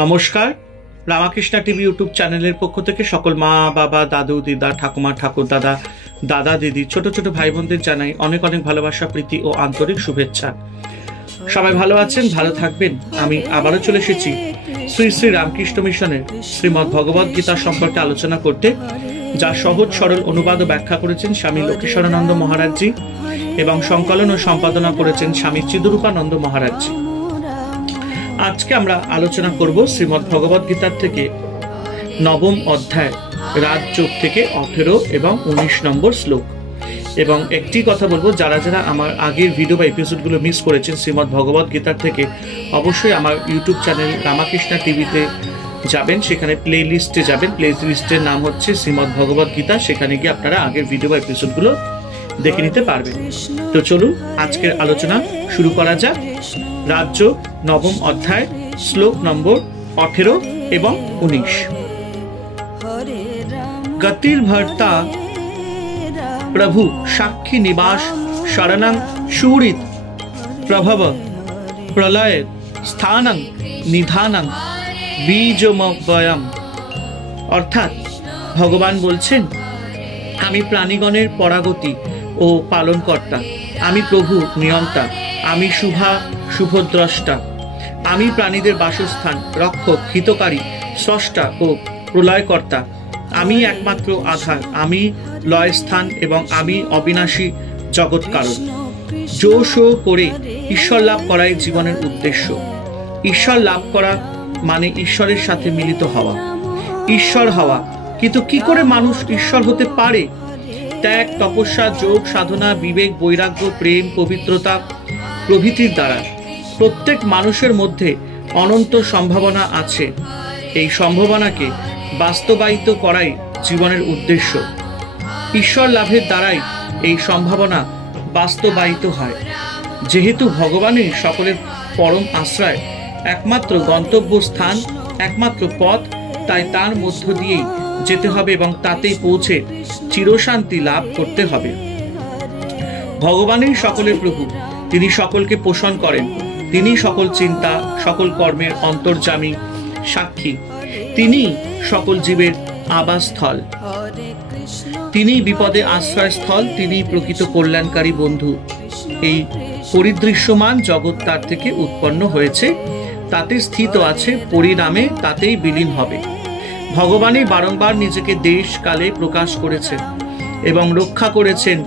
নমস্কার, Ramakrishna TV YouTube চ্যানেলের পক্ষ থেকে সকল মা বাবা, দাদু দিদা, ঠাকুমা ঠাকুর দাদা, দাদা দিদি, ছোট ছোট ভাই বোনদের জানাই অনেক অনেক ভালোবাসা, প্রীতি ও আন্তরিক শুভেচ্ছা। সবাই ভালো আছেন, ভালো থাকবেন। আমি আবারও চলে এসেছি শ্রী শ্রী রামকৃষ্ণ মিশনের শ্রীমদ্ ভগবদ গীতা সম্পর্কে আলোচনা করতে, যা সহজ সরল অনুবাদ ও ব্যাখ্যা করেছেন স্বামী লক্ষ্মীশ্বরানন্দ মহারাজজি এবং সংকলন ও সম্পাদনা করেছেন স্বামী চিদরূপানন্দ মহারাজজি। আজকে আমরা আলোচনা করব শ্রীমদ্ ভগবদ গীতার থেকে নবম অধ্যায় রাজযোগ থেকে 18 এবং 19 নম্বর শ্লোক। এবং একটি কথা বলবো, যারা যারা আমার আগের ভিডিও বা এপিসোডগুলো মিস করেছেন শ্রীমদ্ ভগবদ গীতার থেকে, অবশ্যই আমার ইউটিউব চ্যানেল রামাকৃষ্ণা টিভিতে যাবেন, সেখানে প্লে লিস্টে যাবেন। প্লে লিস্টের নাম হচ্ছে শ্রীমদ্ ভগবদ গীতা। সেখানে গিয়ে আপনারা আগের ভিডিও বা এপিসোডগুলো দেখে নিতে পারবেন। তো চলুন আজকের আলোচনা শুরু করা যাক। রাজযোগ নবম অধ্যায় শ্লোক নম্বর 18 এবং 19। গতির ভর্তা প্রভু সাক্ষী নিবাস শরণং সুরিত প্রভব প্রলয় স্থানং নিধানং বীজমব্যয়ম। অর্থাৎ ভগবান বলছেন, আমি প্রাণীগণের পরাগতি ও পালনকর্তা, আমি প্রভু নিয়ন্তা, আমি শুভদ্রষ্টা, আমি প্রাণীদের বাসস্থান, রক্ষক, হিতকারী, স্রষ্টা ও প্রলয়কর্তা, আমি একমাত্র আধার, আমি লয়স্থান এবং আমি অবিনাশী জগৎকারণ। যোশ করে ঈশ্বর লাভ করাই জীবনের উদ্দেশ্য। ঈশ্বর লাভ করা মানে ঈশ্বরের সাথে মিলিত হওয়া, ঈশ্বর হওয়া। কিন্তু কি করে মানুষ ঈশ্বর হতে পারে? ত্যাগ, তপস্যা, যোগ, সাধনা, বিবেক, বৈরাগ্য, প্রেম, পবিত্রতা প্রভৃতির দ্বারা। প্রত্যেক মানুষের মধ্যে অনন্ত সম্ভাবনা আছে। এই সম্ভাবনাকে বাস্তবায়িত করাই জীবনের উদ্দেশ্য। ঈশ্বর লাভের দ্বারাই এই সম্ভাবনা বাস্তবায়িত হয়। যেহেতু ভগবানই সকলের পরম আশ্রয়, একমাত্র গন্তব্যস্থান, একমাত্র পথ, তাই তার মধ্য দিয়েই যেতে হবে এবং তাতেই পৌঁছে চিরশান্তি লাভ করতে হবে। ভগবানই সকলের প্রভু, তিনি সকলকে পোষণ করেন, তিনি সকল চিন্তা, সকল কর্মের অন্তর্যামী, সাক্ষী। তিনি সকল জীবের আবাসস্থল, তিনি বিপদে আশ্রয়স্থল, তিনি প্রকৃত কল্যাণকারী বন্ধু। এই পরিদৃশ্যমান জগৎ তার থেকে উৎপন্ন হয়েছে, তাতে স্থিত আছে, পরিণামে তাতেই বিলীন হবে। ভগবানই বারংবার নিজেকে দেশ কালে প্রকাশ করেছেন এবং রক্ষা করেছেন,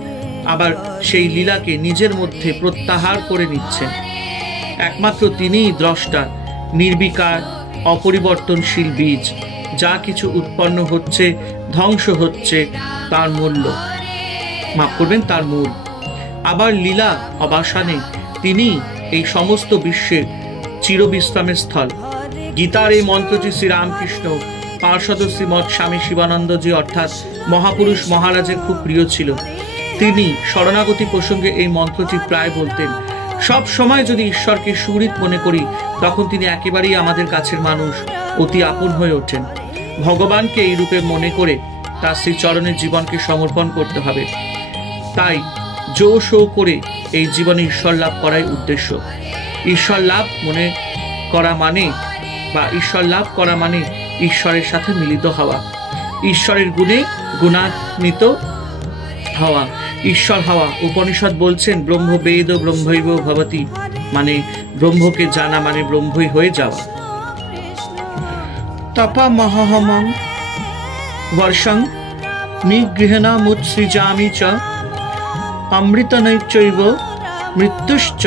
আবার সেই লীলাকে নিজের মধ্যে প্রত্যাহার করে নিচ্ছেন। একমাত্র তিনিই দ্রষ্টা, নির্বিকার, অপরিবর্তনশীল বীজ। যা কিছু উৎপন্ন হচ্ছে, ধ্বংস হচ্ছে, তার তার মূল। আবার লীলা অবসানে তিনি এই সমস্ত বিশ্বের চিরবিশ্রামের স্থল। গীতার এই মন্ত্রটি শ্রীরামকৃষ্ণ পার্ষদ শ্রীমৎ স্বামী শিবানন্দজি অর্থাৎ মহাপুরুষ মহারাজের খুব প্রিয় ছিল। তিনি শরণাগতি প্রসঙ্গে এই মন্ত্রটি প্রায় বলতেন। সব সময় যদি ঈশ্বরকে সুহৃদ মনে করি, তখন তিনি একেবারেই আমাদের কাছের মানুষ, অতি আপন হয়ে ওঠেন। ভগবানকে এই রূপে মনে করে তার শ্রীচরণে জীবনকে সমর্পণ করতে হবে। তাই জোশ করে এই জীবনে ঈশ্বর লাভ করাই উদ্দেশ্য। ঈশ্বর লাভ করা মানে ঈশ্বরের সাথে মিলিত হওয়া, ঈশ্বরের গুণে গুণান্বিত হওয়া, ঈশ্বর হওয়া। উপনিষদ বলছেন, ব্রহ্ম বেদ ব্রহ্মৈব ভবতি, মানে ব্রহ্মকে জানা মানে ব্রহ্মই হয়ে যাওয়া। তপমহমং বর্ষং নিগৃহণামুৎসৃজামি চ অমৃতনৈচৈব মৃত্যুশ্চ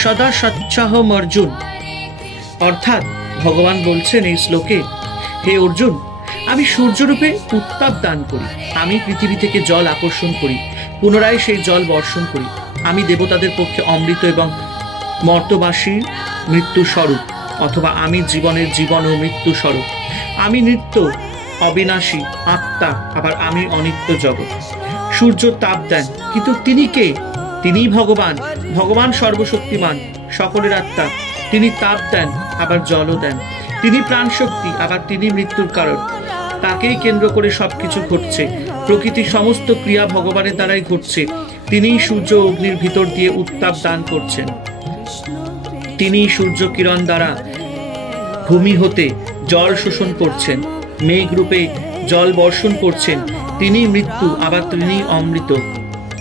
সদা সচ্ছাহম অর্জুন। অর্থাৎ ভগবান বলছেন এই শ্লোকে, হে অর্জুন, আমি সূর্যরূপে উত্তাপ দান করি, আমি পৃথিবী থেকে জল আকর্ষণ করি, পুনরায় সেই জল বর্ষণ করি। আমি দেবতাদের পক্ষে অমৃত এবং মর্তবাসীর মৃত্যু স্বরূপ, অথবা আমি জীবনের জীবন ও মৃত্যু স্বরূপ। আমি নিত্য অবিনাশী আত্মা, আবার আমি অনিত্য জগৎ। সূর্য তাপ দেন, কিন্তু তিনি কে? তিনিই ভগবান। ভগবান সর্বশক্তিমান, সকলের আত্মা। তিনি তাপ দেন, আবার জলও দেন। তিনি প্রাণ শক্তি, আবার তিনি মৃত্যুর কারণ। তাকেই কেন্দ্র করে সবকিছু ঘটছে। প্রকৃতির সমস্ত ক্রিয়া ভগবানের দ্বারাই ঘটছে। তিনিই সূর্য অগ্নির ভিতর দিয়ে উত্তাপ দান করছেন। তিনি সূর্য কিরণ দ্বারা ভূমি হতে জল শোষণ করছেন, মেঘ রূপে জল বর্ষণ করছেন। তিনি মৃত্যু, আবার তিনি অমৃত।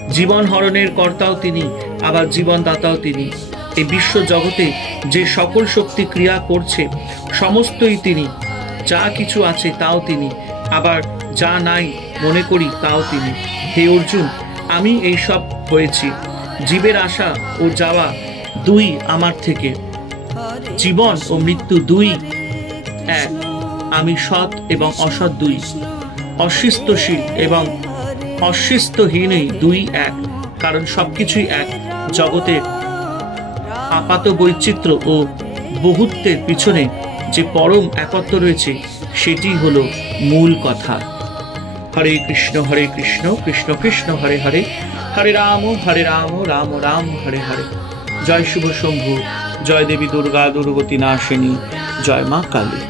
জীবন হরণের কর্তাও তিনি, আবার জীবনদাতাও তিনি। এই বিশ্ব জগতে যে সকল শক্তি ক্রিয়া করছে সমস্তই তিনি। যা কিছু আছে তাও তিনি, আবার যা নাই মনে করি তাও তিনি। হে অর্জুন, আমি এইসব হয়েছি। জীবের আসা ও যাওয়া দুই আমার থেকে, জীবন ও মৃত্যু দুই এক। আমি সৎ এবং অসৎ দুই, অশিস্তশীল এবং অশিস্তহীনই দুই এক। কারণ সবকিছুই এক। জগতের আপাত বৈচিত্র্য ও বহুত্বের পিছনে যে পরম একত্ব রয়েছে সেটি হলো মূল কথা। হরে কৃষ্ণ কৃষ্ণ কৃষ্ণ হরে হরে, হরে রাম রাম রাম হরে হরে। জয় শুভ শম্ভু, জয় দেবী দুর্গা দুর্গতি নাশিনী, জয় মা কালী।